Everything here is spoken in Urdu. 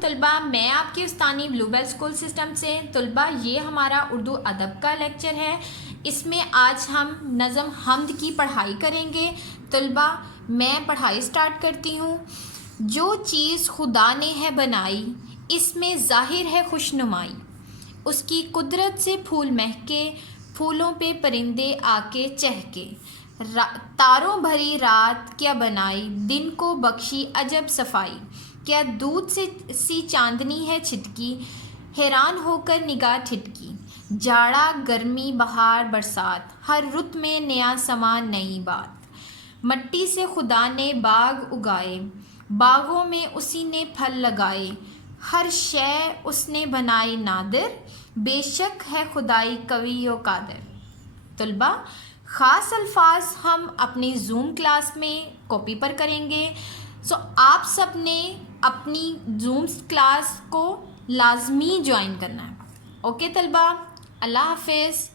طلبہ، میں آپ کی استانی بلو بیل اسکول سسٹم سے طلبہ، یہ ہمارا اردو ادب کا لیکچر ہے۔ اس میں آج ہم نظم حمد کی پڑھائی کریں گے۔ طلبہ، میں پڑھائی سٹارٹ کرتی ہوں۔ جو چیز خدا نے ہے بنائی، اس میں ظاہر ہے خوش نمائی۔ اس کی قدرت سے پھول مہکے، پھولوں پہ پرندے آ کے چہکے۔ تاروں بھری رات کیا بنائی، دن کو بخشی عجب صفائی۔ کیا دودھ سی چاندنی ہے چھٹکی، حیران ہو کر نگاہ ٹھٹکی۔ جاڑا گرمی بہار برسات، ہر رت میں نیا سما نئی بات۔ مٹی سے خدا نے باغ اگائے، باغوں میں اسی نے پھل لگائے۔ ہر شے اس نے بنائی نادر، بے شک ہے خدائی قوی و قادر۔ طلبہ، خاص الفاظ ہم اپنی زوم کلاس میں کاپی پر کریں گے۔ آپ سب نے اپنی زوم کلاس کو لازمی جوائن کرنا ہے۔ اوکے طلبہ، اللہ حافظ۔